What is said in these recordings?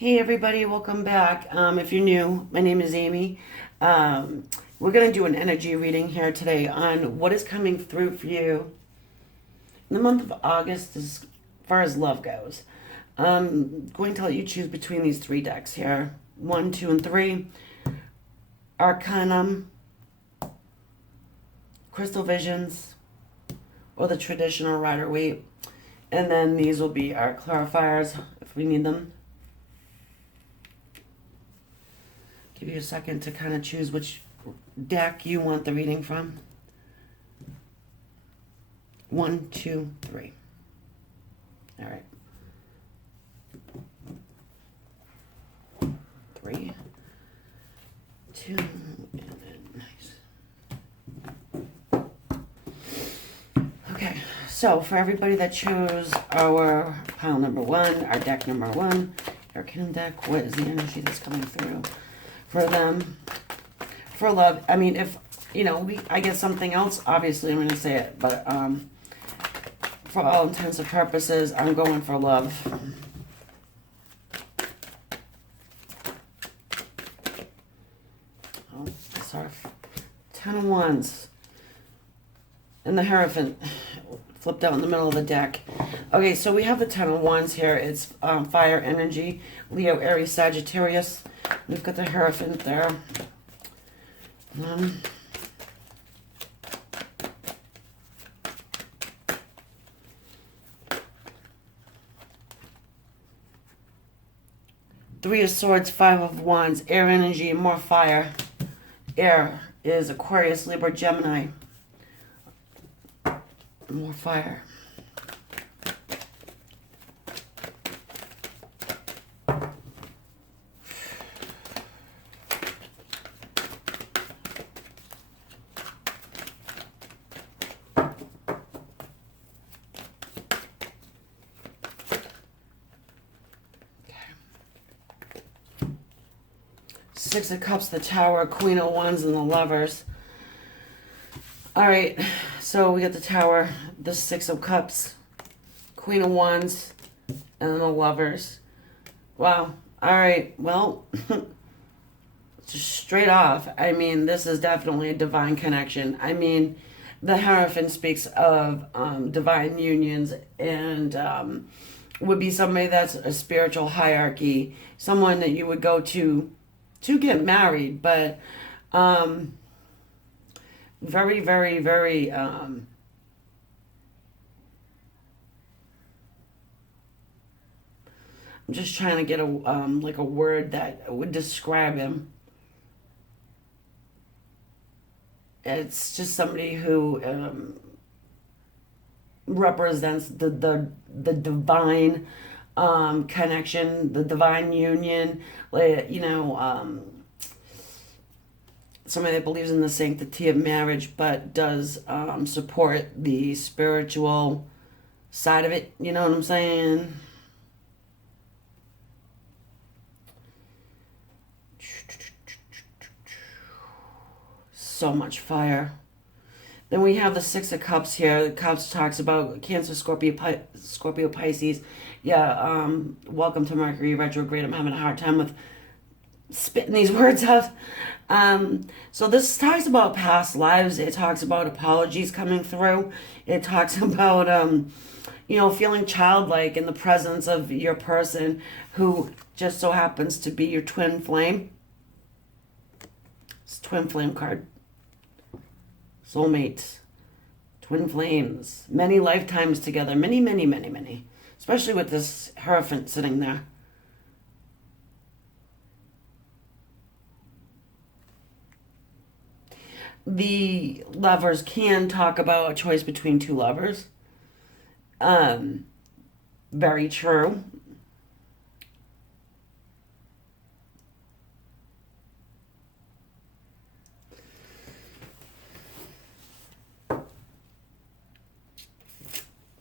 Hey everybody, welcome back. If you're new, my name is Amy. We're going to do an energy reading here today on what is coming through for you in the month of August as far as love goes. I'm going to let you choose between these three decks here. 1, 2, and 3. Arcanum, Crystal Visions, or the traditional Rider-Waite. And then these will be our clarifiers if we need them. Give you a second to kind of choose which deck you want the reading from. 1, 2, 3. All right. 3, 2, and then nice. Okay, so for everybody that chose our pile number 1, our deck number 1, our Arcanum deck, what is the energy that's coming through for them, for love? I mean, if, I get something else, obviously I'm going to say it, but for all intents and purposes, I'm going for love. Oh, I saw 10 of Wands. And the Hierophant flipped out in the middle of the deck. Okay, so we have the 10 of Wands here. It's fire energy, Leo, Aries, Sagittarius. We've got the Hierophant there. Three of Swords, Five of Wands, air energy, more fire. Air is Aquarius, Libra, Gemini. More fire. Six of Cups, the Tower, Queen of Wands, and the Lovers. All right, so we got the Tower, the Six of Cups, Queen of Wands, and the Lovers. Wow. All right, well, just straight off, I mean, this is definitely a divine connection. I mean, the Hierophant speaks of divine unions and would be somebody that's a spiritual hierarchy, someone that you would go to get married, but very, very, very I'm just trying to get a like a word that would describe him. It's just somebody who represents the divine connection, the divine union, like, somebody that believes in the sanctity of marriage but does support the spiritual side of it. You know what I'm saying? So much fire. Then we have the Six of Cups here. The Cups talks about Cancer, Scorpio, Pisces. Yeah, welcome to Mercury retrograde. I'm having a hard time with spitting these words out. So this talks about past lives. It talks about apologies coming through. It talks about, feeling childlike in the presence of your person who just so happens to be your twin flame. It's a twin flame card. Soulmates, twin flames, many lifetimes together, many, many, many, many, especially with this Hierophant sitting there. The Lovers can talk about a choice between two lovers. Very true.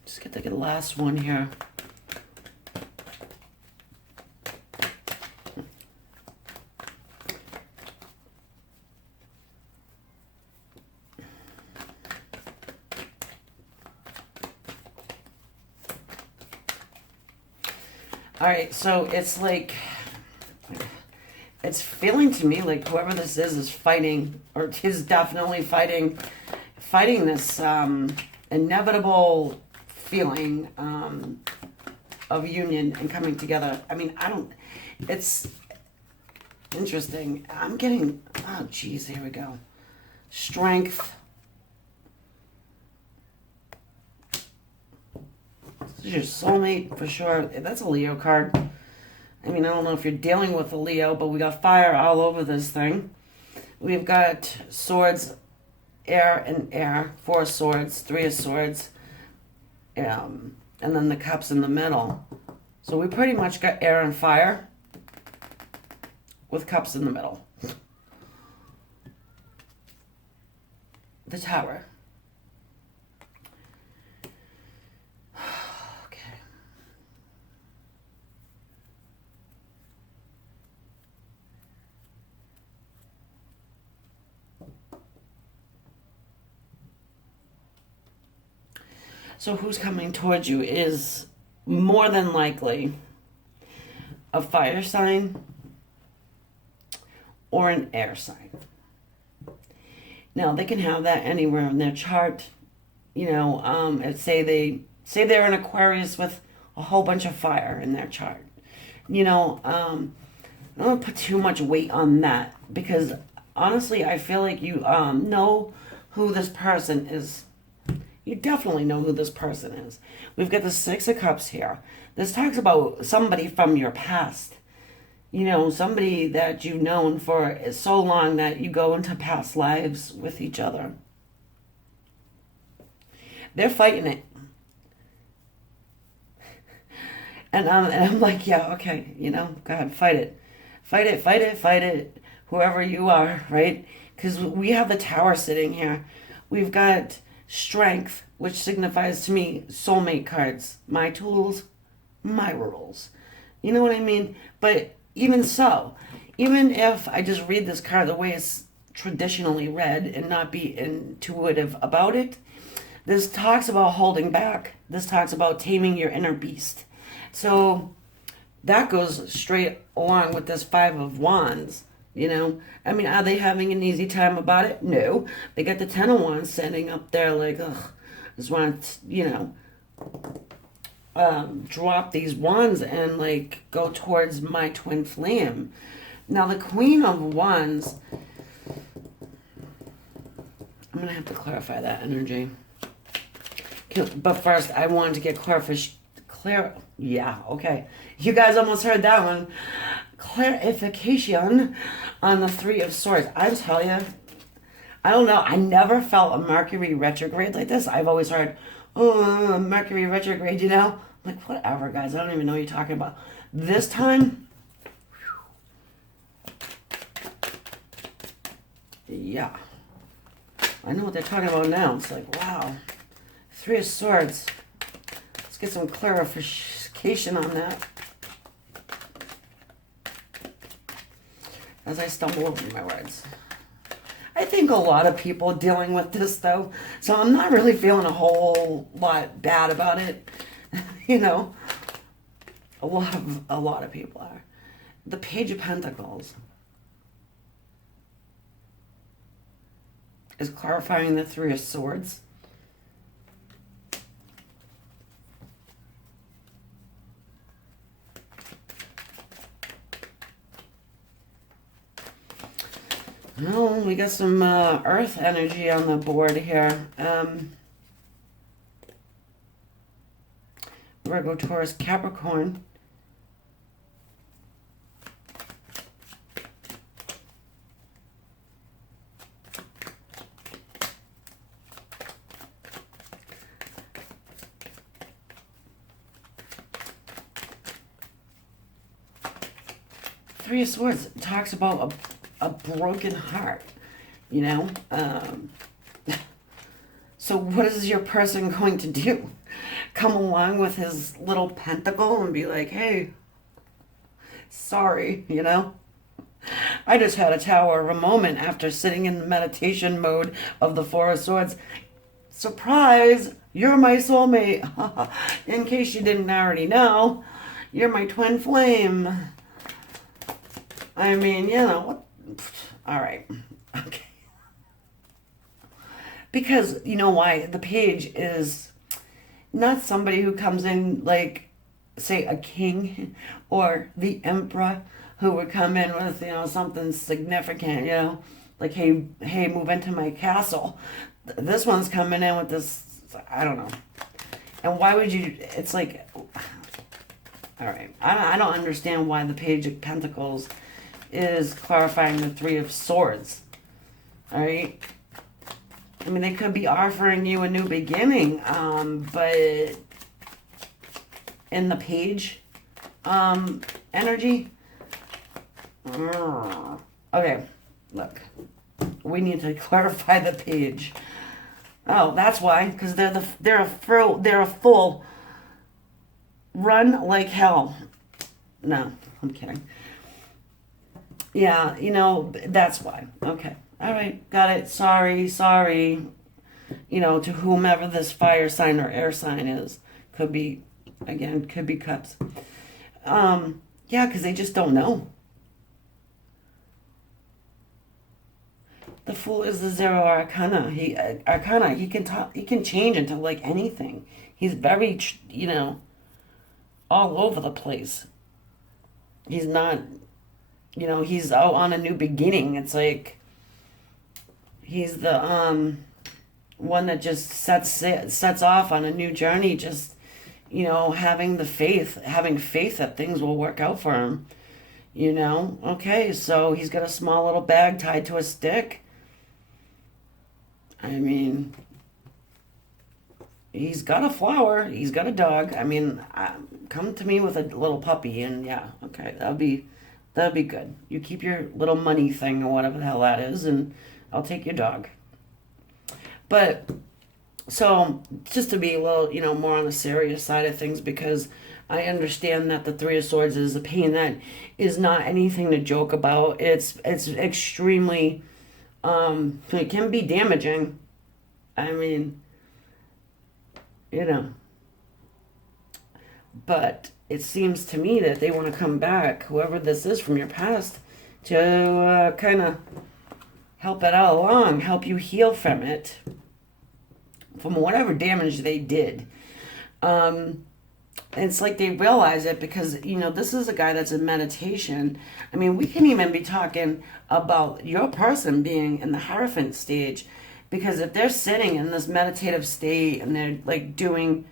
Just get the last one here. All right, so it's like It's feeling to me like whoever this is fighting, or is definitely fighting this inevitable feeling of union and coming together. I mean, it's interesting. I'm getting, oh geez, here we go. Strength. This is your soulmate for sure. That's a Leo card. I mean, I don't know if you're dealing with a Leo, but we got fire all over this thing. We've got swords, air and air, 4 swords, 3 of swords, and then the cups in the middle. So we pretty much got air and fire with cups in the middle. The Tower. Okay. So who's coming towards you is more than likely a fire sign or an air sign. Now they can have that anywhere in their chart. You know, say they're an Aquarius with a whole bunch of fire in their chart. You know, I don't put too much weight on that because honestly, I feel like you know who this person is. You definitely know who this person is. We've got the 6 of Cups here. This talks about somebody from your past. You know, somebody that you've known for so long that you go into past lives with each other. They're fighting it. And I'm like, yeah, okay, you know, God, fight it. Fight it, fight it, fight it. Whoever you are, right? Because we have the Tower sitting here. We've got Strength, which signifies to me soulmate cards. My tools, my rules. You know what I mean? But even so, even if I just read this card the way it's traditionally read and not be intuitive about it, this talks about holding back. This talks about taming your inner beast. So that goes straight along with this 5 of Wands. You know, I mean, are they having an easy time about it? No. They got the 10 of Wands standing up there like, ugh, I just want to, you know, drop these wands and like go towards my twin flame. Now the Queen of Wands, I'm gonna have to clarify that energy. But first, I wanted to get yeah, okay. You guys almost heard that one. Clarification on the 3 of Swords. I tell you, I don't know. I never felt a Mercury retrograde like this. I've always heard, oh, Mercury retrograde, you know? I'm like, whatever, guys. I don't even know what you're talking about. This time, yeah. I know what they're talking about now. It's like, wow. 3 of Swords. Let's get some clarification on that. As I stumble over my words. I think a lot of people dealing with this though, so I'm not really feeling a whole lot bad about it. You know, a lot of people are. The Page of Pentacles is clarifying the 3 of Swords. Well, we got some earth energy on the board here. Virgo, Taurus, Capricorn. Three of Swords talks about a broken heart, you know? So what is your person going to do? Come along with his little pentacle and be like, hey, sorry, you know? I just had a Tower of a moment after sitting in the meditation mode of the 4 of Swords. Surprise! You're my soulmate. In case you didn't already know, you're my twin flame. I mean, you know, what? All right. Okay. Because, you know why? The page is not somebody who comes in like, say, a king or the emperor who would come in with, you know, something significant, you know, like, hey, move into my castle. This one's coming in with this, I don't know. And why would you, it's like, all right, I don't understand why the Page of Pentacles is clarifying the Three of Swords, all right? I mean, they could be offering you a new beginning, but in the Page energy, okay, look, we need to clarify the Page. Oh, that's why, because they're a full run like hell. No, I'm kidding. Yeah, you know, that's why. Okay. All right, got it. Sorry. You know, to whomever this fire sign or air sign is. Could be, again, could be cups. Yeah, because they just don't know. The Fool is the Zero Arcana. He can talk, he can change into like anything. He's very, you know, all over the place. He's not, you know, he's out on a new beginning. It's like he's the one that just sets off on a new journey, just, you know, having faith that things will work out for him. You know, okay, so he's got a small little bag tied to a stick. I mean, he's got a flower. He's got a dog. I mean, come to me with a little puppy, and yeah, okay, that'd be good. You keep your little money thing or whatever the hell that is, and I'll take your dog. But so just to be a little, you know, more on the serious side of things, because I understand that the Three of Swords is a pain that is not anything to joke about. It's extremely it can be damaging. I mean, you know, but it seems to me that they want to come back, whoever this is from your past, to kind of help it all along, help you heal from it, from whatever damage they did. It's like they realize it because, you know, this is a guy that's in meditation. I mean, we can even be talking about your person being in the Hierophant stage, because if they're sitting in this meditative state and they're like doing,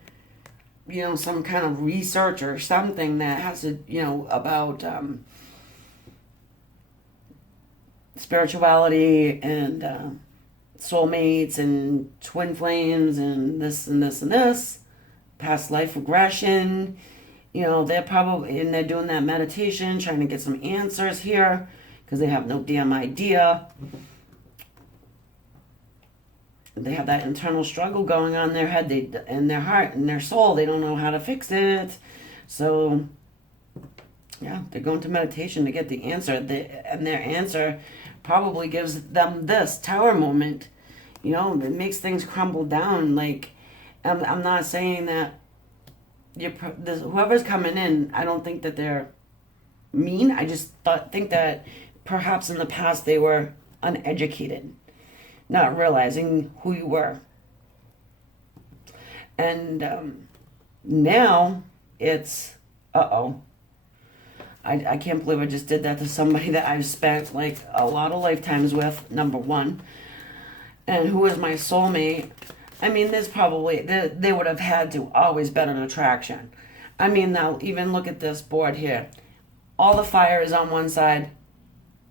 you know, some kind of research or something that has to, you know, about spirituality and soulmates and twin flames and this and this and this, past life regression, you know, they're probably, and they're doing that meditation, trying to get some answers here because they have no damn idea. They have that internal struggle going on in their head, in their heart, and their soul. They don't know how to fix it. So, yeah, they're going to meditation to get the answer. And their answer probably gives them this tower moment. You know, it makes things crumble down. Like, I'm not saying that whoever's coming in, I don't think that they're mean. I just think that perhaps in the past they were uneducated, not realizing who you were. And now it's, uh-oh. I can't believe I just did that to somebody that I've spent like a lot of lifetimes with, number one. And who is my soulmate. I mean, there's probably, they would have had to always been an attraction. I mean, now even look at this board here. All the fire is on one side,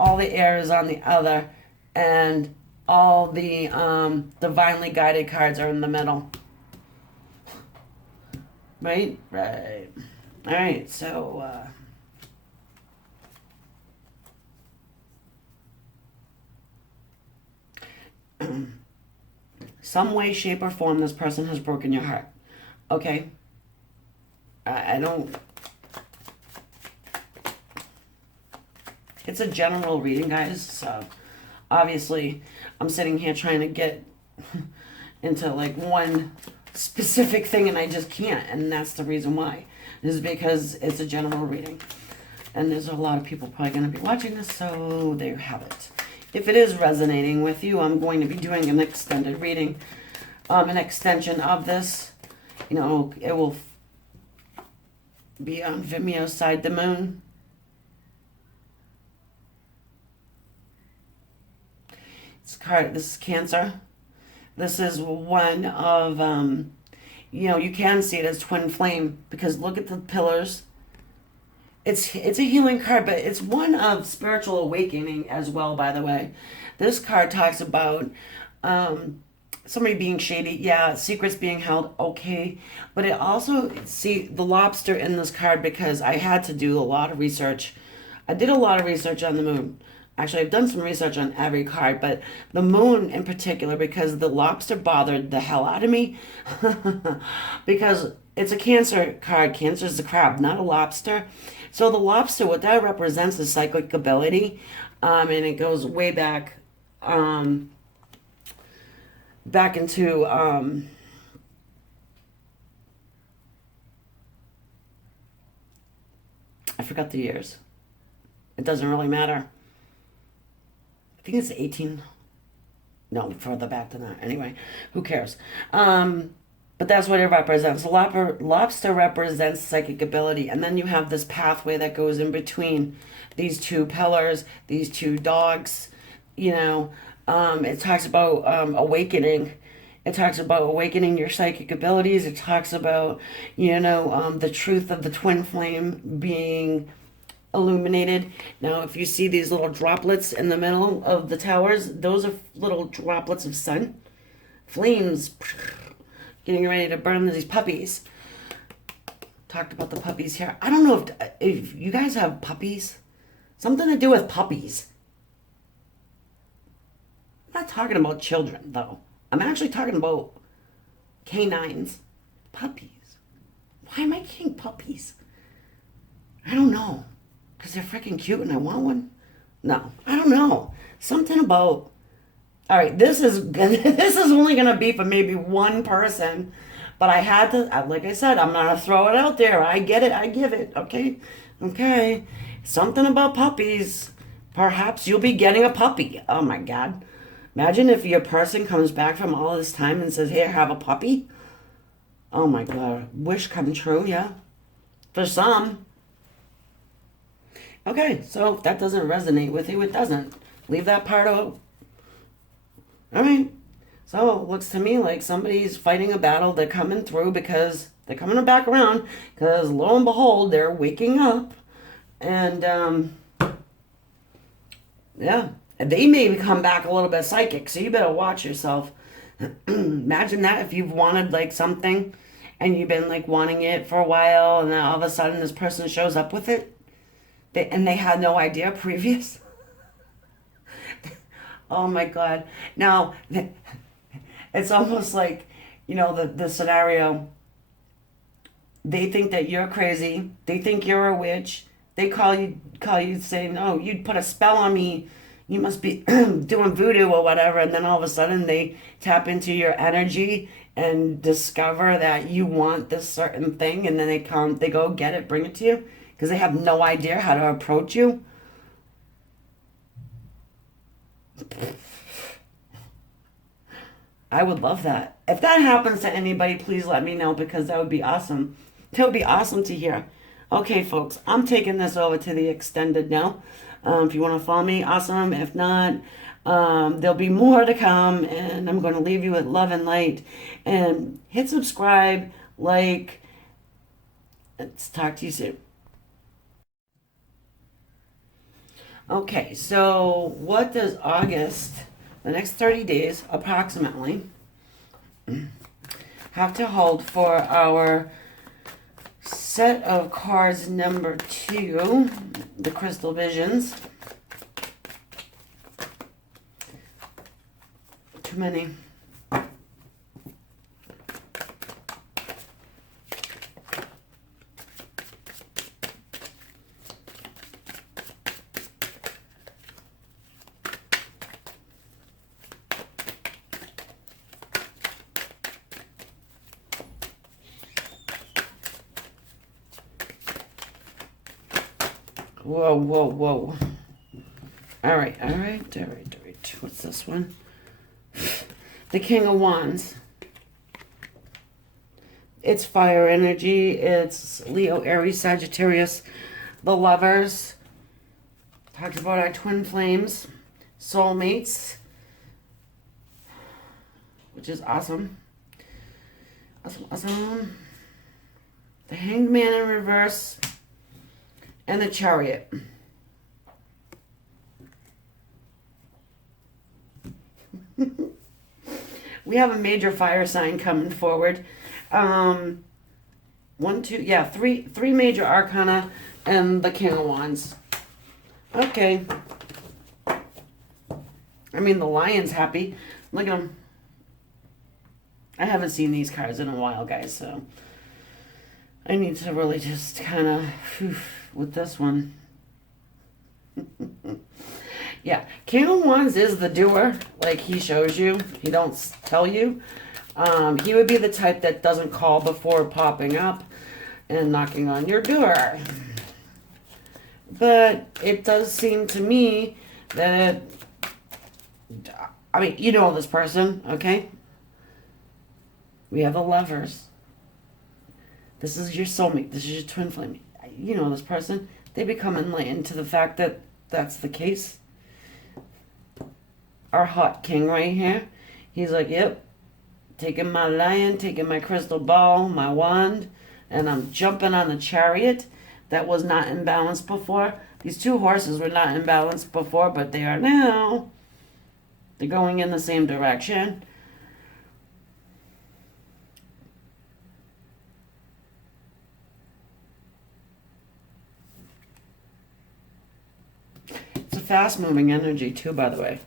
all the air is on the other, and all the divinely guided cards are in the middle. Right? Right. All right, so some way, shape, or form, this person has broken your heart. Okay? I don't... It's a general reading, guys, so obviously I'm sitting here trying to get into like one specific thing and I just can't, and that's the reason why. This is because it's a general reading. And there's a lot of people probably going to be watching this, so there you have it. If it is resonating with you, I'm going to be doing an extended reading, an extension of this. You know, it will be on Vimeo Side the Moon. This is Cancer. This is one of, you know, you can see it as twin flame because look at the pillars. It's a healing card, but it's one of spiritual awakening as well, by the way. This card talks about somebody being shady, yeah, secrets being held, okay. But it also, see, the lobster in this card, because I had to do a lot of research. I did a lot of research on the moon. Actually, I've done some research on every card, but the moon in particular, because the lobster bothered the hell out of me. Because it's a Cancer card. Cancer is a crab, not a lobster. So the lobster, what that represents is psychic ability, and it goes way back, back into, I forgot the years. It doesn't really matter. I think it's 18. No, further back than that. Anyway, who cares? But that's what it represents. Lobster represents psychic ability. And then you have this pathway that goes in between these two pillars, these two dogs. You know, it talks about awakening. It talks about awakening your psychic abilities. It talks about, you know, the truth of the twin flame being illuminated. Now, if you see these little droplets in the middle of the towers, those are little droplets of sun. Flames getting ready to burn these puppies. Talked about the puppies here. I don't know if you guys have puppies. Something to do with puppies. I'm not talking about children, though. I'm actually talking about canines. Puppies. Why am I getting puppies? I don't know. Because they're freaking cute and I want one? No. I don't know. Something about... All right, this is this is only going to be for maybe one person. But I had to... Like I said, I'm going to throw it out there. I get it. I give it. Okay? Okay. Something about puppies. Perhaps you'll be getting a puppy. Oh, my God. Imagine if your person comes back from all this time and says, here, have a puppy. Oh, my God. Wish come true, yeah. For some. Okay, so if that doesn't resonate with you, it doesn't. Leave that part out. All right. So it looks to me like somebody's fighting a battle. They're coming through because they're coming back around because lo and behold, they're waking up. And, yeah, they may come back a little bit psychic, so you better watch yourself. Imagine that if you've wanted like something and you've been like wanting it for a while and then all of a sudden this person shows up with it. And they had no idea previous. Oh my God. Now, it's almost like, you know, the scenario. They think that you're crazy. They think you're a witch. They call you saying, no, you'd put a spell on me. You must be doing voodoo or whatever. And then all of a sudden they tap into your energy and discover that you want this certain thing. And then they go get it, bring it to you. Because they have no idea how to approach you. I would love that. If that happens to anybody, please let me know because that would be awesome. That would be awesome to hear. Okay, folks, I'm taking this over to the extended now. If you want to follow me, awesome. If not, there'll be more to come. And I'm going to leave you with love and light. And hit subscribe, like. Let's talk to you soon. Okay, so what does August, the next 30 days approximately, have to hold for our set of cards number 2, the Crystal Visions? Too many. Whoa, whoa, whoa. All right, all right, all right, all right. What's this one? The King of Wands. It's fire energy. It's Leo, Aries, Sagittarius. The Lovers. Talked about our twin flames. Soulmates. Which is awesome. Awesome, awesome. The Hanged Man in reverse. And the Chariot. We have a major fire sign coming forward. Three major arcana and the King of Wands. Okay. I mean, the Lion's happy. Look at him. I haven't seen these cards in a while, guys, so I need to really just kind of with this one. Yeah, King of Wands is the doer, like he shows you. He don't tell you. He would be the type that doesn't call before popping up and knocking on your door. But it does seem to me that, I mean, you know this person, okay? We have the Lovers. This is your soulmate. This is your twin flame. You know this person. They become enlightened to the fact that that's the case. Our hot king right here. He's like, yep, taking my lion, taking my crystal ball, my wand, and I'm jumping on the Chariot that was not in balance before. These two horses were not in balance before, but they are now. They're going in the same direction. It's a fast-moving energy, too, by the way.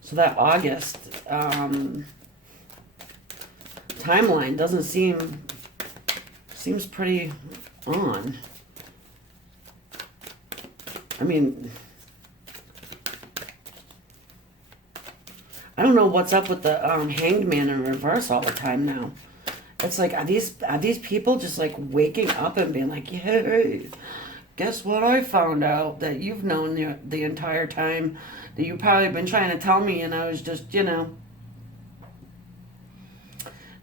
So that August timeline doesn't seems pretty on. I mean, I don't know what's up with the Hanged Man in reverse all the time now. It's like, are these people just like waking up and being like, hey, guess what I found out that you've known the entire time, that you've probably been trying to tell me, and I was just,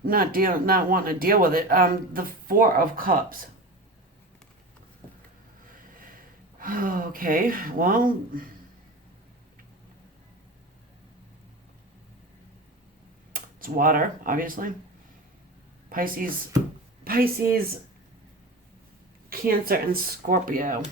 not wanting to deal with it. The Four of Cups. Okay, well, it's water, obviously. Pisces, Cancer, and Scorpio.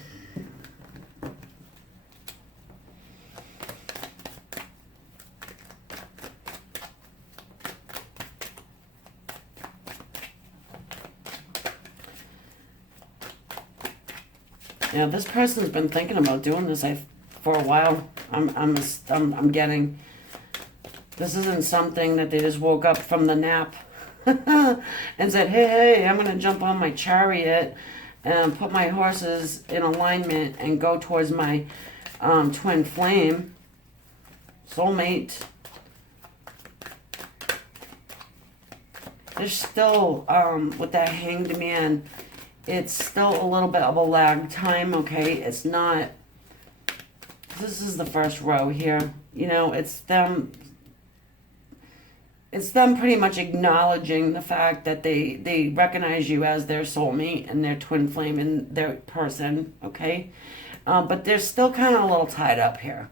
Yeah, this person's been thinking about doing this for a while. I'm getting. This isn't something that they just woke up from the nap and said, hey, I'm gonna jump on my Chariot and put my horses in alignment and go towards my twin flame, soulmate. There's still with that Hanged Man. It's still a little bit of a lag time, okay? It's not, this is the first row here. It's them pretty much acknowledging the fact that they recognize you as their soulmate and their twin flame and their person, okay? But they're still kind of a little tied up here.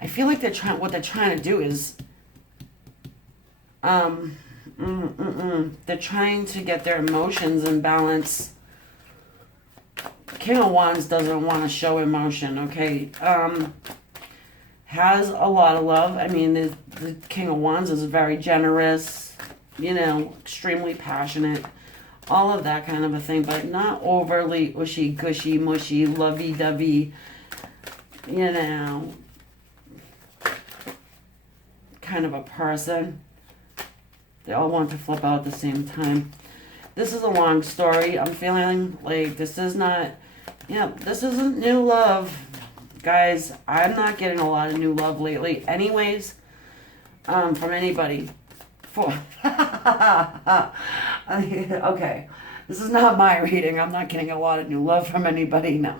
I feel like what they're trying to do is, they're trying to get their emotions in balance. King of Wands doesn't want to show emotion, okay? Has a lot of love. I mean, the King of Wands is very generous, extremely passionate, all of that kind of a thing, but not overly ushy, gushy, mushy, lovey-dovey, kind of a person. They all want to flip out at the same time. This is a long story. I'm feeling like this isn't new love. Guys, I'm not getting a lot of new love lately. Anyways, from anybody. For okay, this is not my reading. I'm not getting a lot of new love from anybody. No,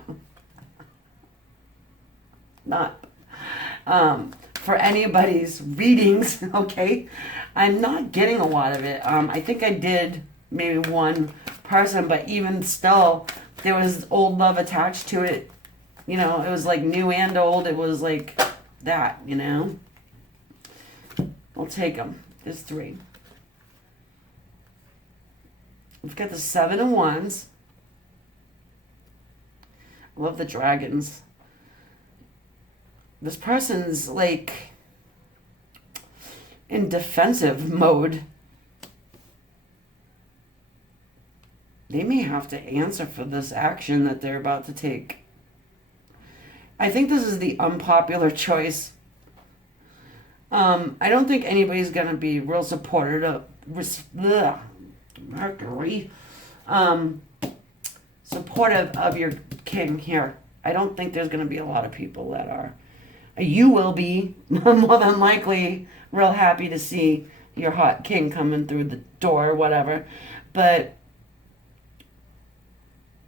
not for anybody's readings. Okay, I'm not getting a lot of it. I think I did maybe one person, but even still, there was old love attached to it. You know, it was like new and old. It was like that. You know, I'll take them. There's 3. We've got the 7 of Wands. I love the dragons. This person's like in defensive mode. They may have to answer for this action that they're about to take. I think this is the unpopular choice. I don't think anybody's going to be real supportive of Mercury. Supportive of your king here. I don't think there's going to be a lot of people that are. You will be more than likely real happy to see your hot king coming through the door or whatever. But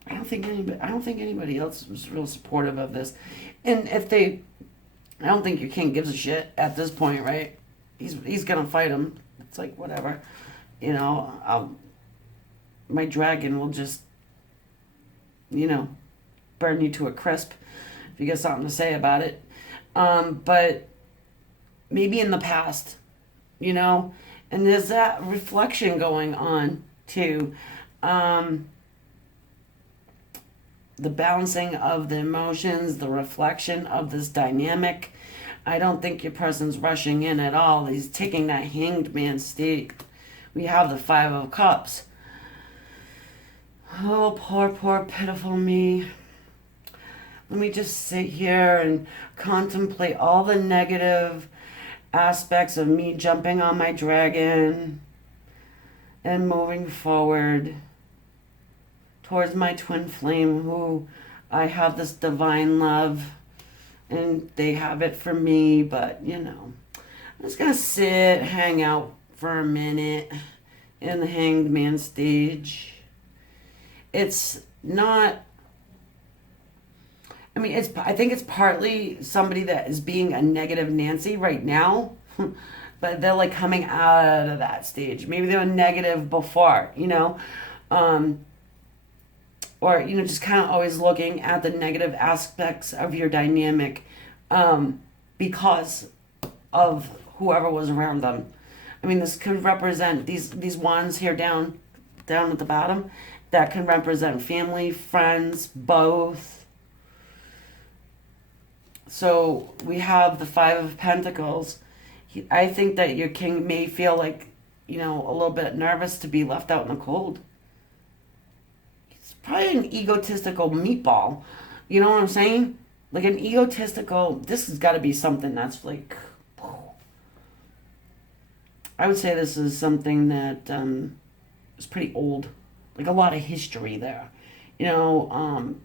I don't think anybody else was real supportive of this. And I don't think your king gives a shit at this point, right? He's gonna fight him. It's like whatever, you know. My dragon will just, you know, burn you to a crisp if you get something to say about it. But maybe in the past, you know, and there's that reflection going on too. The balancing of the emotions, the reflection of this dynamic. I don't think your person's rushing in at all. He's taking that hanged man state. We have the 5 of Cups. Oh, poor, pitiful me. Let me just sit here and contemplate all the negative aspects of me jumping on my dragon and moving forward towards my twin flame, who I have this divine love and they have it for me. But you know, I'm just gonna sit, hang out for a minute in the hanged man stage. It's not, I mean, I think it's partly somebody that is being a negative Nancy right now, but they're like coming out of that stage. Maybe they were negative before, you know, or, you know, just kind of always looking at the negative aspects of your dynamic, because of whoever was around them. I mean, this could represent these wands here down at the bottom. That can represent family, friends, both. So we have the 5 of Pentacles. I think that your king may feel like, you know, a little bit nervous to be left out in the cold. He's probably an egotistical meatball. You know what I'm saying? Like an egotistical, this has got to be something that's like, I would say this is something that is pretty old. Like a lot of history there. You know,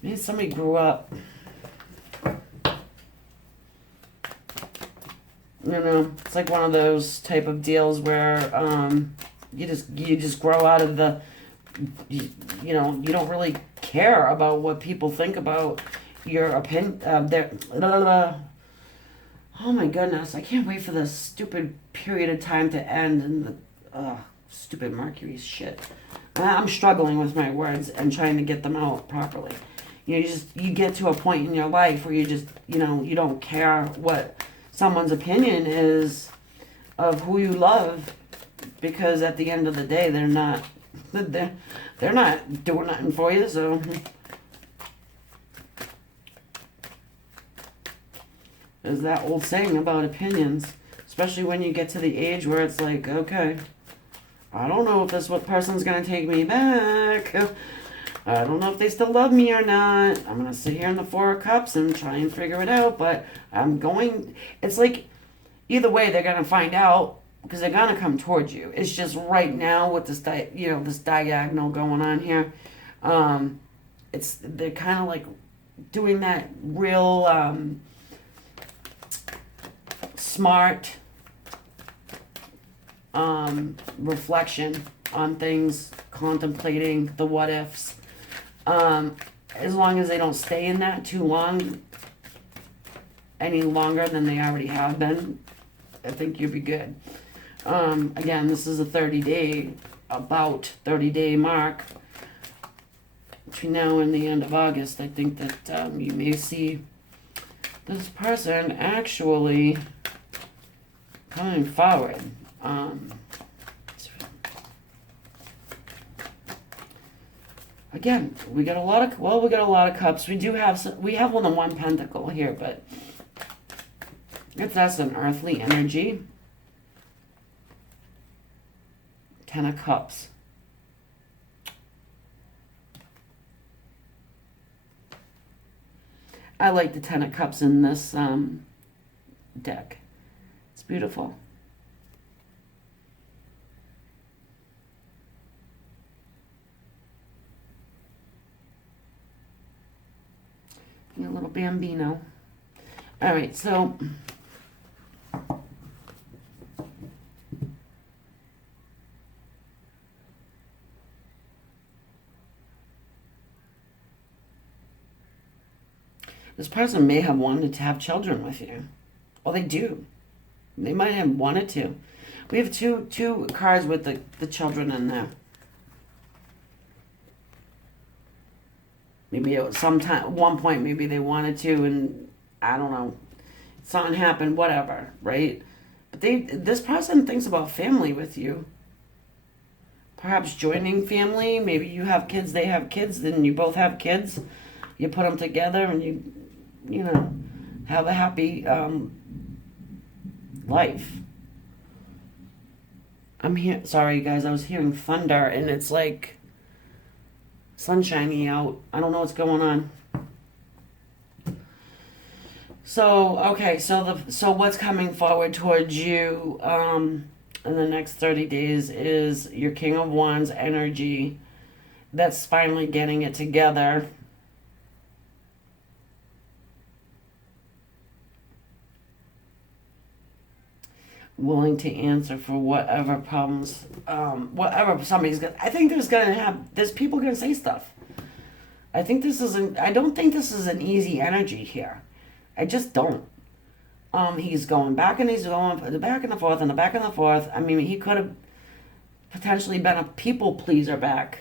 maybe somebody grew up, you know, it's like one of those type of deals where you just grow out of the, you know, you don't really care about what people think about your opinion. Oh my goodness, I can't wait for this stupid period of time to end and the stupid Mercury shit. I'm struggling with my words and trying to get them out properly. You know, you get to a point in your life where you just, you know, you don't care what someone's opinion is of who you love, because at the end of the day they're not doing nothing for you. So there's that old saying about opinions, especially when you get to the age where it's like, okay, I don't know if this person's going to take me back. I don't know if they still love me or not. I'm going to sit here in the 4 of Cups and try and figure it out, but it's like, either way, they're going to find out, because they're going to come towards you. It's just right now with this, this diagonal going on here, they're kind of like doing that real smart reflection on things, contemplating the what ifs. As long as they don't stay in that too long, any longer than they already have been, I think you'll be good. Again, this is a 30-day, about 30-day mark. Between now and the end of August, I think that you may see this person actually coming forward. Again, we got a lot of cups. We do have we have more than one pentacle here, but that's an earthly energy. 10 of Cups. I like the 10 of Cups in this deck. It's beautiful. A little bambino. All right, so this person may have wanted to have children with you. Well, they do. They might have wanted to. We have two cards with the children in there. Maybe it was sometime, at one point, maybe they wanted to, and I don't know, something happened, whatever, right? But this person thinks about family with you. Perhaps joining family. Maybe you have kids, they have kids, then you both have kids. You put them together, and you know, have a happy life. I'm here. Sorry, guys. I was hearing thunder, and it's like sunshiny out. I don't know what's going on. So okay, so what's coming forward towards you in the next 30 days is your King of Wands energy. That's finally getting it together. Willing to answer for whatever problems, whatever somebody's gonna. I think there's people gonna say stuff. I don't think this is an easy energy here. I just don't. He's going back and he's going the back and the forth and the back and the forth. I mean, he could have potentially been a people pleaser back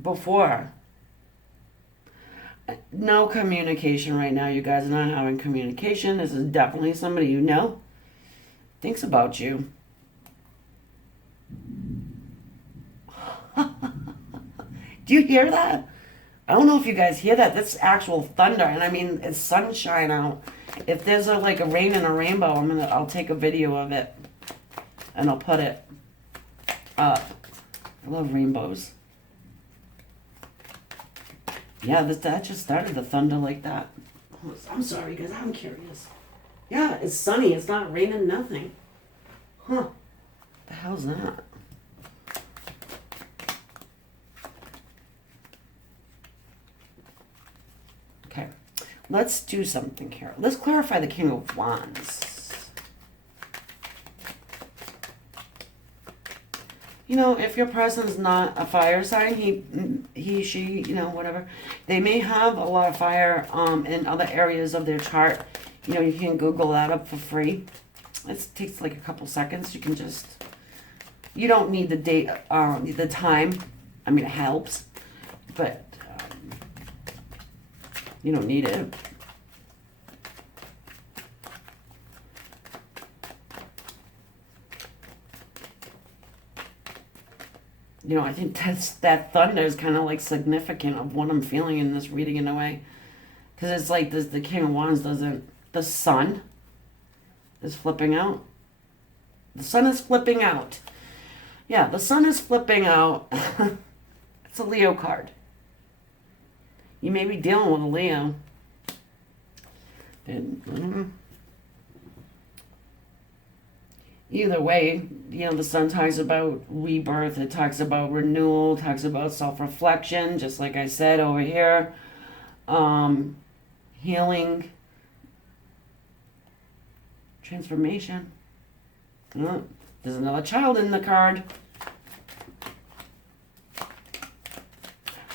before. No communication right now. You guys are not having communication. This is definitely somebody you know. Thinks about you. Do you hear that? I don't know if you guys hear that. That's actual thunder, and I mean it's sunshine out. If there's like a rain and a rainbow, I'll take a video of it, and I'll put it up. I love rainbows. Yeah, that just started the thunder like that. I'm sorry, guys. I'm curious. Yeah, it's sunny. It's not raining, nothing. Huh. The hell's that? Okay. Let's do something here. Let's clarify the King of Wands. You know, if your person's not a fire sign, he, she, you know, whatever, they may have a lot of fire in other areas of their chart. You know, you can Google that up for free. It takes like a couple seconds. You can just, you don't need the date, the time. I mean, it helps, but you don't need it. You know, I think that thunder is kind of like significant of what I'm feeling in this reading in a way. Because it's like the King of Wands doesn't, the sun is flipping out. The sun is flipping out. Yeah, the sun is flipping out. It's a Leo card. You may be dealing with a Leo. Either way, you know, the sun talks about rebirth. It talks about renewal. Talks about self-reflection, just like I said over here. Healing, transformation. Oh, there's another child in the card.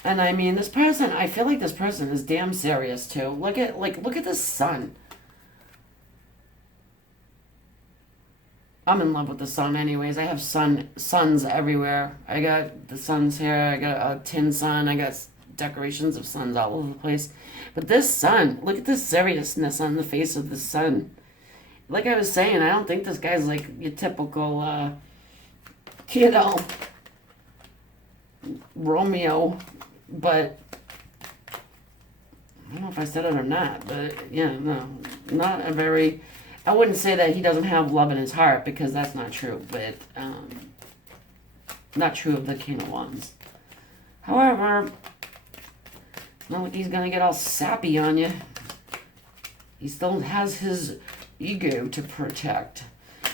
And I mean, this person, I feel like this person is damn serious too. Look at the sun. I'm in love with the sun anyways. I have suns everywhere. I got the suns here. I got a tin sun. I got decorations of suns all over the place. But this sun, look at the seriousness on the face of the sun. Like I was saying, I don't think this guy's like your typical, Romeo. But I don't know if I said it or not. But yeah, no, not a very. I wouldn't say that he doesn't have love in his heart because that's not true. But not true of the King of Wands. However, it's not like he's gonna get all sappy on you. He still has his ego to protect.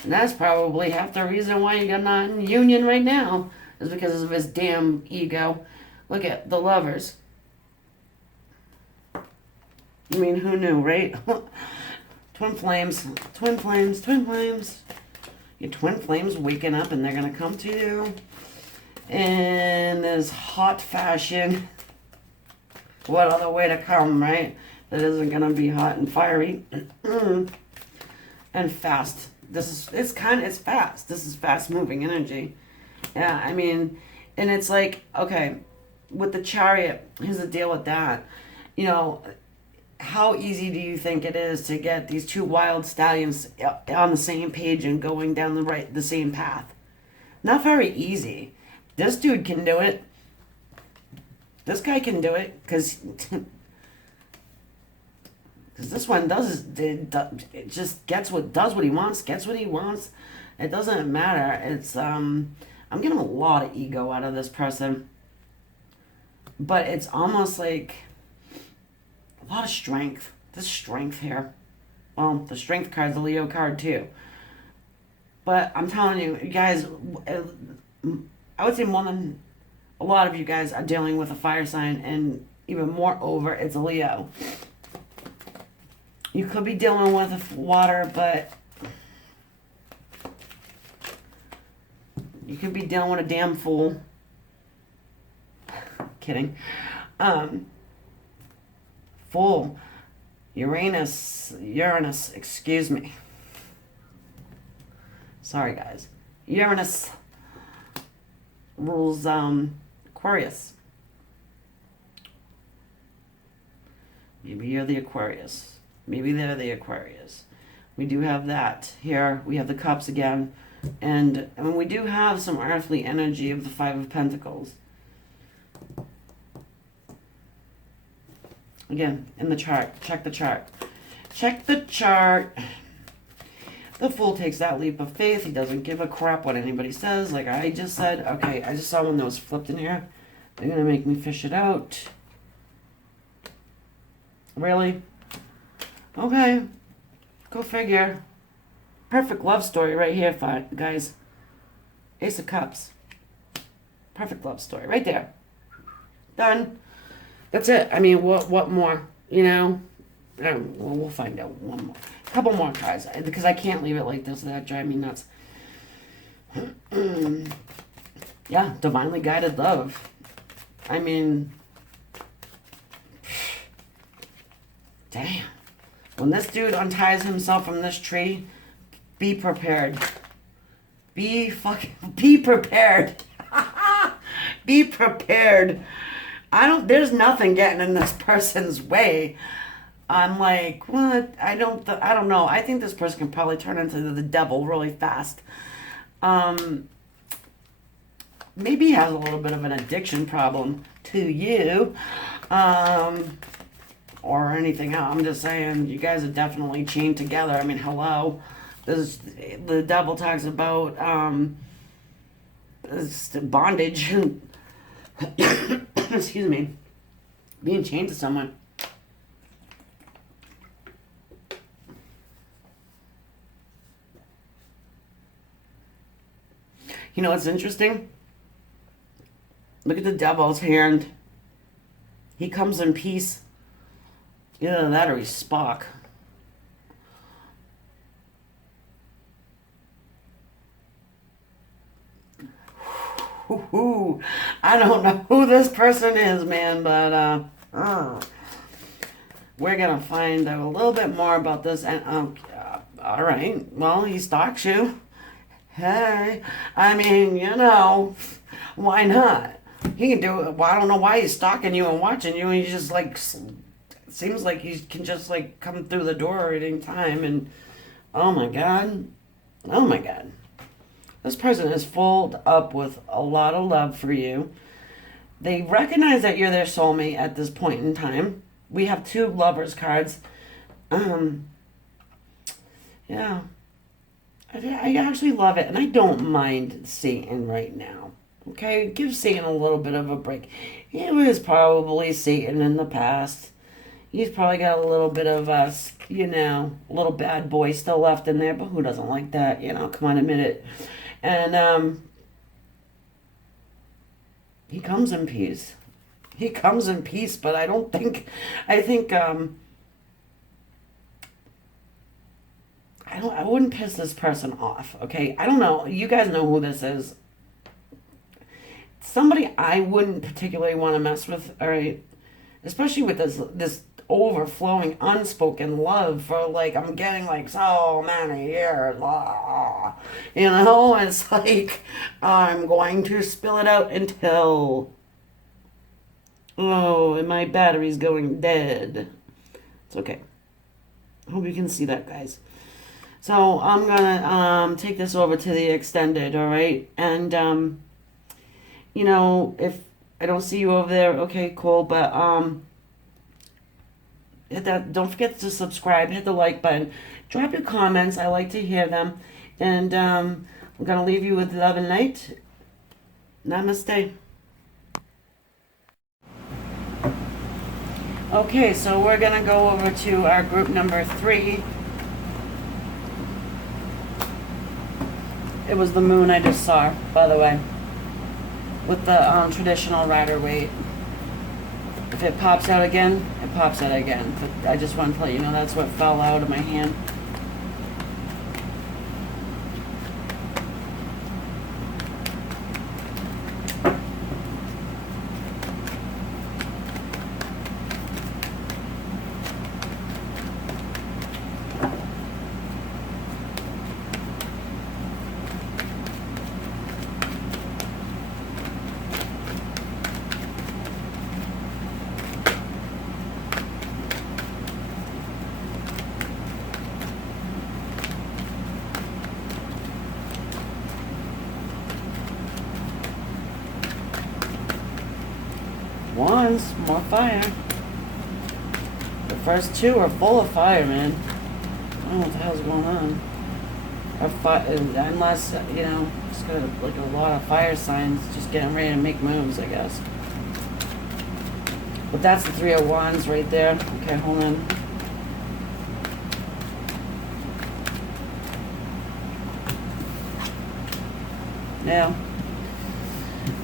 And that's probably half the reason why you're not in union right now, is because of his damn ego. Look at the Lovers. I mean, who knew, right? Twin flames, twin flames, twin flames. Your twin flames waking up and they're going to come to you in this hot fashion. What other way to come, right? That isn't going to be hot and fiery. And fast. It's fast. This is fast moving energy. Yeah, I mean, and it's like, okay, with the Chariot, here's the deal with that. You know, how easy do you think it is to get these two wild stallions on the same page and going down the same path? Not very easy. This dude can do it. This guy can do it because this one it just does what he wants, gets what he wants. It doesn't matter. It's I'm getting a lot of ego out of this person, but it's almost like a lot of strength. This strength here. Well, the strength card's a Leo card too. But I'm telling you, you guys, I would say more than a lot of you guys are dealing with a fire sign, and even more over, it's a Leo. You could be dealing with water, but you could be dealing with a damn fool. Kidding. Fool. Uranus, excuse me. Sorry, guys. Uranus rules Aquarius. Maybe you're the Aquarius. Maybe they're the Aquarius. We do have that. Here we have the Cups again. And I mean, we do have some earthly energy of the Five of Pentacles. Again, in the chart. Check the chart. Check the chart. The Fool takes that leap of faith. He doesn't give a crap what anybody says. Like I just said. Okay, I just saw one that was flipped in here. They're going to make me fish it out. Really? Okay. Go figure. Perfect love story right here, guys. Ace of Cups. Perfect love story right there. Done. That's it. I mean, what more? You know? We'll find out one more. A couple more cards. Because I can't leave it like this. That drives me nuts. Yeah, divinely guided love. I mean... Damn. When this dude unties himself from this tree, be prepared. Be prepared. Be prepared. There's nothing getting in this person's way. I'm like, what? I don't know. I think this person can probably turn into the devil really fast. Maybe he has a little bit of an addiction problem to you. Or anything else. I'm just saying, you guys are definitely chained together. I mean, hello. The devil talks about bondage. Excuse me. Being chained to someone. You know what's interesting? Look at the devil's hand. He comes in peace. Either that or he's Spock. Ooh, I don't know who this person is, man, but we're gonna find out a little bit more about this. And all right, well, he stalks you. Hey, I mean, why not? He can do it. Well, I don't know why he's stalking you and watching you. And he just like seems like he can just like come through the door at any time. And oh my god, oh my god. This person is filled up with a lot of love for you. They recognize that you're their soulmate at this point in time. We have two lovers cards. Yeah. I actually love it, and I don't mind Satan right now. Okay? Give Satan a little bit of a break. He was probably Satan in the past. He's probably got a little bit of us, a little bad boy still left in there, but who doesn't like that? Come on, admit it. And he comes in peace. He comes in peace, but I think I wouldn't piss this person off, okay? I don't know. You guys know who this is. Somebody I wouldn't particularly want to mess with, all right? Especially with this overflowing unspoken love for like I'm getting like so many years. It's like I'm going to spill it out until and my battery's going dead. It's okay. I hope you can see that, guys. So I'm gonna take this over to the extended, all right? And if I don't see you over there, okay, cool. But hit that. Don't forget to subscribe. Hit the like button. Drop your comments. I like to hear them. And I'm gonna leave you with love and light. Namaste. Okay, so we're gonna go over to our group number 3. It was the moon I just saw, by the way, with the traditional Rider-Waite. If it pops out again, it pops out again. But I just wanted to let you know that's what fell out of my hand. Wands, more fire. The first 2 are full of fire, man. I don't know what the hell's going on. Unless, just got like a lot of fire signs just getting ready to make moves, I guess. But that's the 3 of Wands right there. Okay, hold on. Now,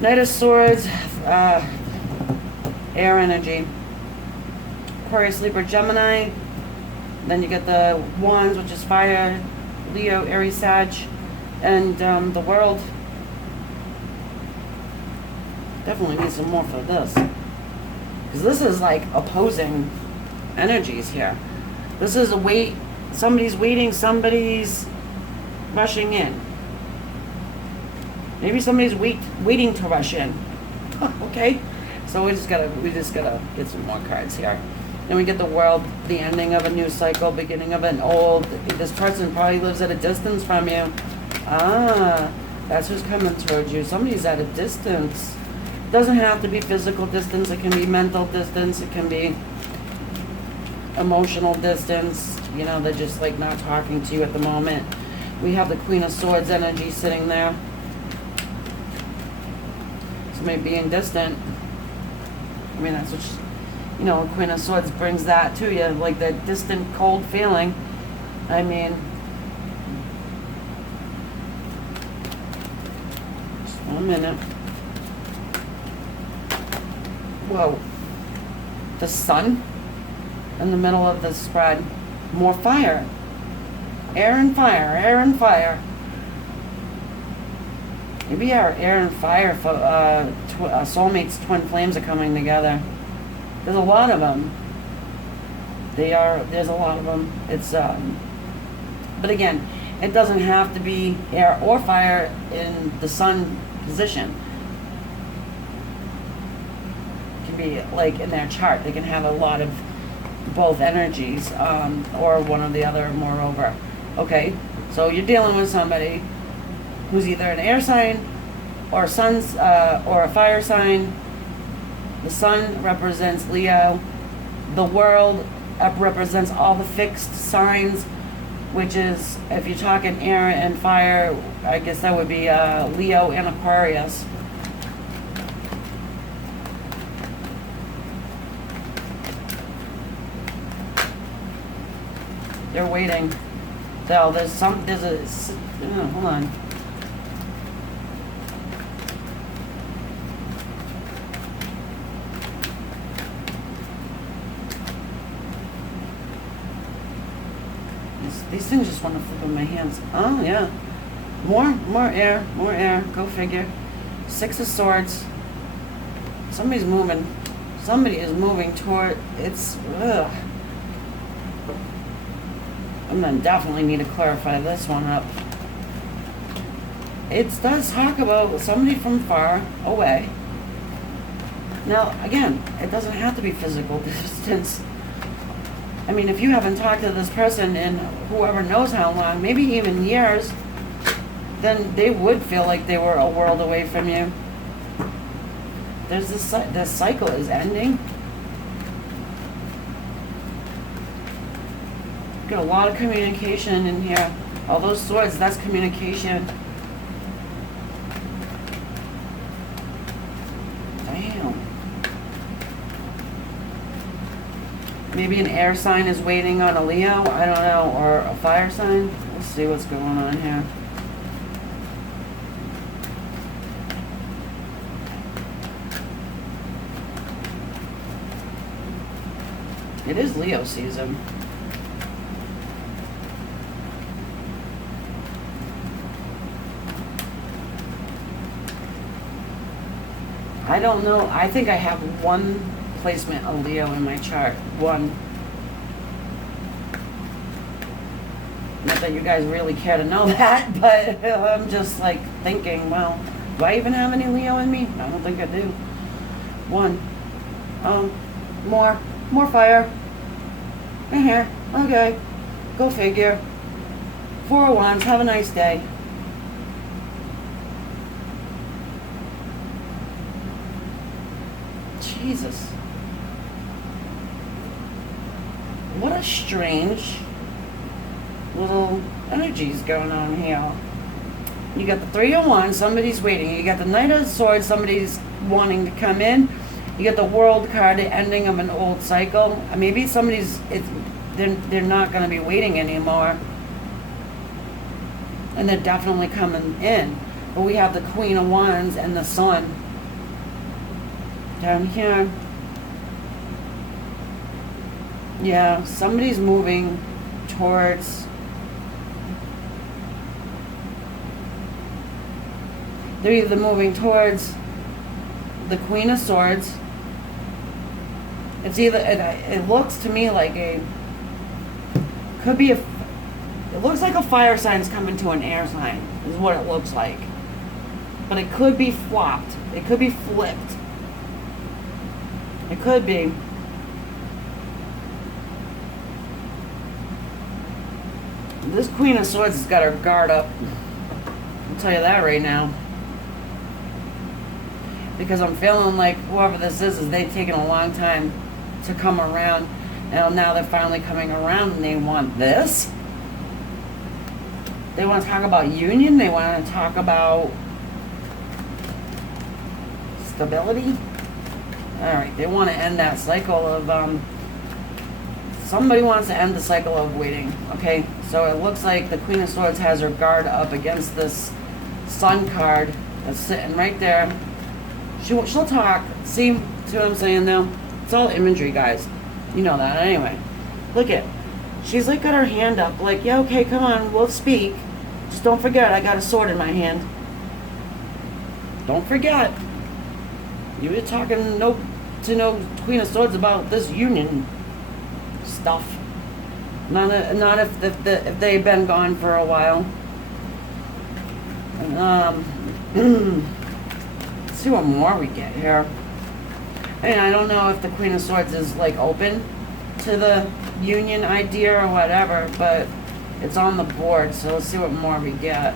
Knight of Swords, air energy. Aquarius, Libra, Gemini. Then you get the Wands, which is fire. Leo, Aries, Sag. And the World. Definitely need some more for this. Because this is like opposing energies here. This is somebody's waiting, somebody's rushing in. Maybe somebody's waiting to rush in. Okay? So we just gotta get some more cards here. Then we get the World, the ending of a new cycle, beginning of an old. This person probably lives at a distance from you. That's who's coming towards you. Somebody's at a distance. It doesn't have to be physical distance. It can be mental distance. It can be emotional distance. They're just like not talking to you at the moment. We have the Queen of Swords energy sitting there. Somebody being distant. I mean, that's what, Queen of Swords brings that to you, like that distant, cold feeling. I mean, just 1 minute. Whoa. The Sun? in the middle of the spread. More fire. Air and fire, air and fire. Maybe our air and fire soulmates, twin flames are coming together. There's a lot of them. There's a lot of them. It's, but again, it doesn't have to be air or fire in the sun position. It can be like in their chart. They can have a lot of both energies, or one or the other, moreover. Okay, so you're dealing with somebody who's either an air sign or or a fire sign. The sun represents Leo. The world represents all the fixed signs, which is, if you're talking air and fire, I guess that would be Leo and Aquarius. They're waiting. So hold on. These things just want to flip in my hands. Oh yeah. More air, go figure. Six of Swords. Somebody is moving toward, ugh. I'm gonna definitely need to clarify this one up. It does talk about somebody from far away. Now, again, it doesn't have to be physical distance. I mean, if you haven't talked to this person in whoever knows how long, maybe even years, then they would feel like they were a world away from you. There's this cycle is ending. Got a lot of communication in here. All those swords, that's communication. Damn. Maybe an air sign is waiting on a Leo, I don't know, or a fire sign. Let's see what's going on here. It is Leo season. I don't know. I think I have one placement of Leo in my chart. One. Not that you guys really care to know that, but I'm just like thinking, well, do I even have any Leo in me? I don't think I do. One. More fire. In here. Okay. Go figure. 4 of Wands. Have a nice day. Jesus. What a strange little energies going on here. You got the 3 of Wands, somebody's waiting. You got the Knight of Swords, somebody's wanting to come in. You got the World card, the ending of an old cycle. Maybe they're not going to be waiting anymore. And they're definitely coming in. But we have the Queen of Wands and the Sun. Down here. Yeah, somebody's moving towards. They're either moving towards the Queen of Swords. It's either, it looks to me like it looks like a fire sign's coming to an air sign, is what it looks like. But it could be flopped. It could be flipped. It could be. This Queen of Swords has got her guard up. I'll tell you that right now. Because I'm feeling like whoever this is they've taken a long time to come around. And now they're finally coming around and they want this. They want to talk about union. They want to talk about stability. Alright, they want to end that cycle of, somebody wants to end the cycle of waiting, okay? So it looks like the Queen of Swords has her guard up against this Sun card that's sitting right there. She'll talk. See what I'm saying, though? It's all imagery, guys. You know that anyway. Look it. She's like got her hand up, like, yeah, okay, come on, we'll speak. Just don't forget, I got a sword in my hand. Don't forget. You were talking to no Queen of Swords about this union stuff. Not if they've been gone for a while. Let's see what more we get here. I mean, I don't know if the Queen of Swords is like open to the union idea or whatever, but it's on the board, so let's see what more we get.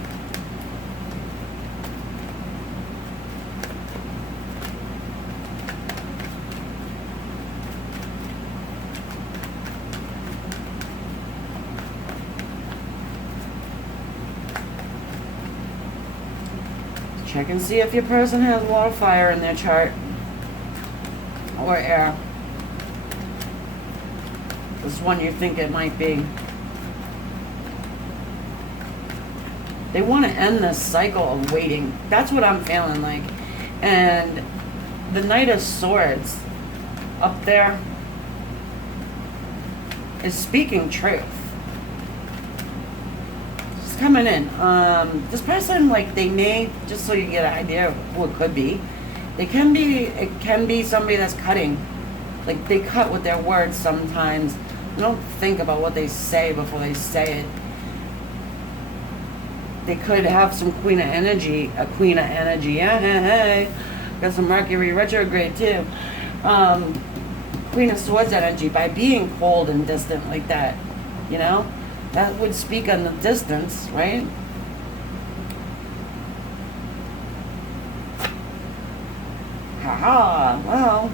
Check and see if your person has a lot of fire in their chart. Or air. This one you think it might be. They want to end this cycle of waiting. That's what I'm feeling like. And the Knight of Swords up there is speaking truth. It's coming in. This person, like, they may, just so you get an idea of who it could be, it can be somebody that's cutting. Like, they cut with their words sometimes. They don't think about what they say before they say it. They could have some a queen of energy. Yeah, hey. Got some Mercury retrograde too. Queen of Swords energy by being cold and distant like that. You know? That would speak on the distance, right? Haha, well,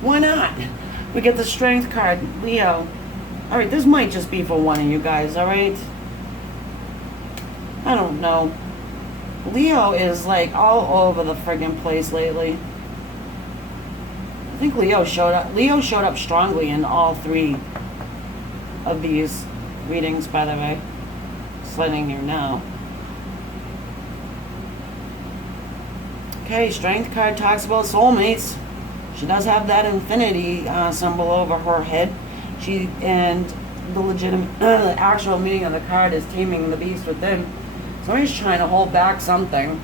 why not? We get the Strength card, Leo. Alright, this might just be for one of you guys, alright? I don't know. Leo is like all over the friggin' place lately. I think Leo showed up strongly in all three of these readings, by the way. Just letting you know. Okay, Strength card talks about soulmates. She does have that infinity symbol over her head. And the legitimate, the actual meaning of the card is taming the beast within. Somebody's trying to hold back something.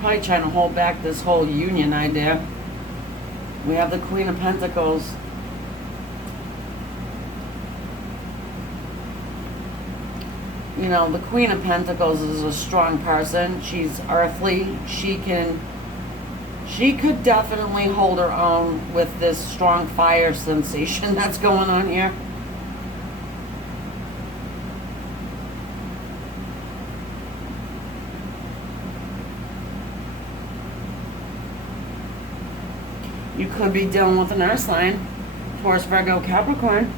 Probably trying to hold back this whole union idea. We have the Queen of Pentacles. You know, the Queen of Pentacles is a strong person. She's earthly. She could definitely hold her own with this strong fire sensation that's going on here. You could be dealing with an earth sign. Taurus, Virgo, Capricorn.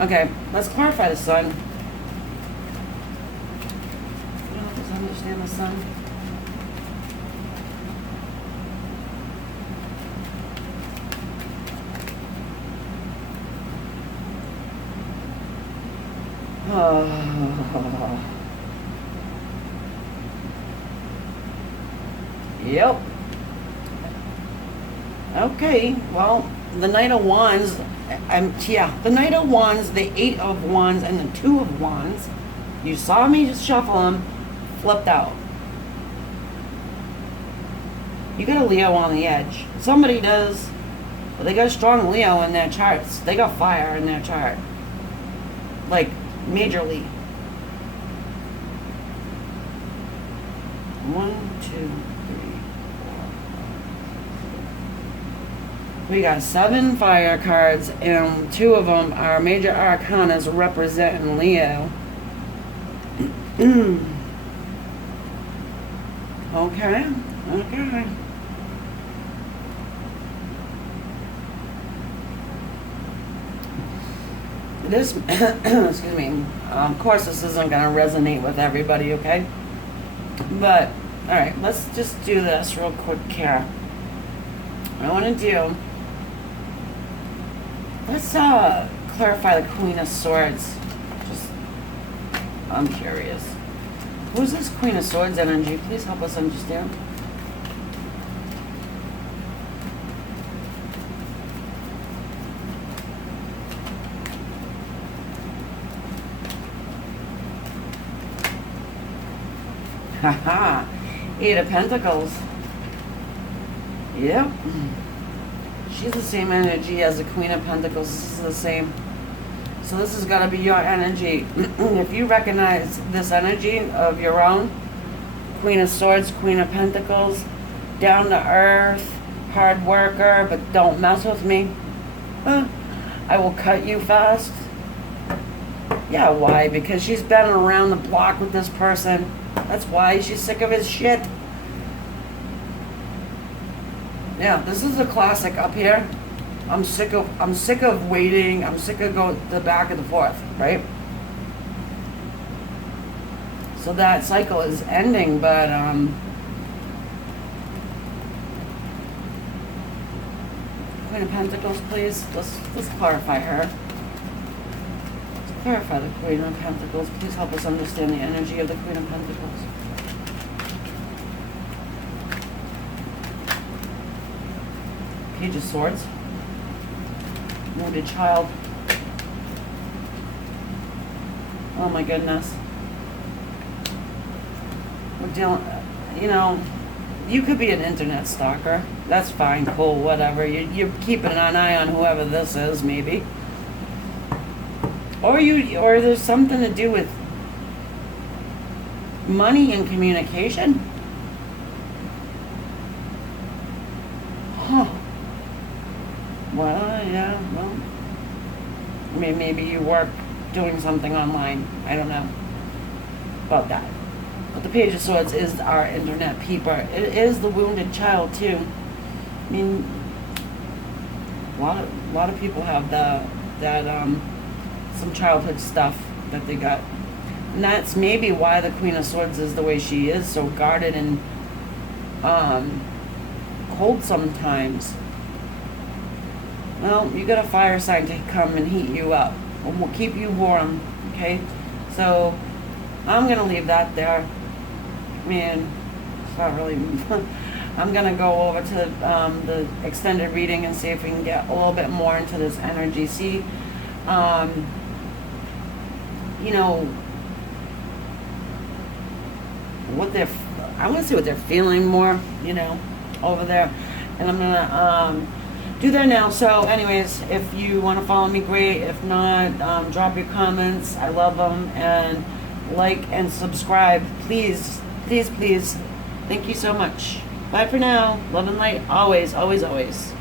Okay, let's clarify the sun. Does understand the sun? Yep. Okay, well, the Knight of Wands, the Knight of Wands, the Eight of Wands, and the Two of Wands, you saw me just shuffle them, flipped out. You got a Leo on the edge. Somebody does, but they got a strong Leo in their charts. They got fire in their chart. Like, majorly. 1, 2, 3, 4. We got 7 fire cards, and 2 of them are major arcanas representing Leo. Okay. This, excuse me, of course this isn't going to resonate with everybody, okay? But, alright, let's just do this real quick here. What I want to do Let's clarify the Queen of Swords. Just, I'm curious. Who's this Queen of Swords energy? Please help us understand. Haha. Eight of Pentacles. Yep. She's the same energy as the Queen of Pentacles. This is the same. So this has got to be your energy. If you recognize this energy of your own, Queen of Swords, Queen of Pentacles, down to earth, hard worker, but don't mess with me. I will cut you fast. Yeah, why? Because she's been around the block with this person. That's why she's sick of his shit. Yeah, this is a classic up here. I'm sick of waiting. I'm sick of going the back and the forth, right? So that cycle is ending, but Queen of Pentacles, please. Let's clarify her. Let's clarify the Queen of Pentacles. Please help us understand the energy of the Queen of Pentacles. Page of Swords. Wounded child. Oh my goodness. We're dealing, you know, you could be an internet stalker. That's fine, cool, whatever. You're keeping an eye on whoever this is, maybe. Or there's something to do with money and communication. Huh. Well, yeah, well, I mean, maybe you work doing something online. I don't know about that. But the Page of Swords is our internet peeper. It is the wounded child, too. I mean, a lot of people have some childhood stuff that they got. And that's maybe why the Queen of Swords is the way she is, so guarded and cold sometimes. Well, you got a fire sign to come and heat you up. We'll keep you warm, okay? So, I'm going to leave that there. I mean, it's not really... I'm going to go over to the extended reading and see if we can get a little bit more into this energy. See, you know, what they're... I want to see what they're feeling more, you know, over there. And I'm going to... do that now. So anyways, if you want to follow me, great. If not, drop your comments. I love them. And like and subscribe, please, please, please. Thank you so much. Bye for now. Love and light always, always, always.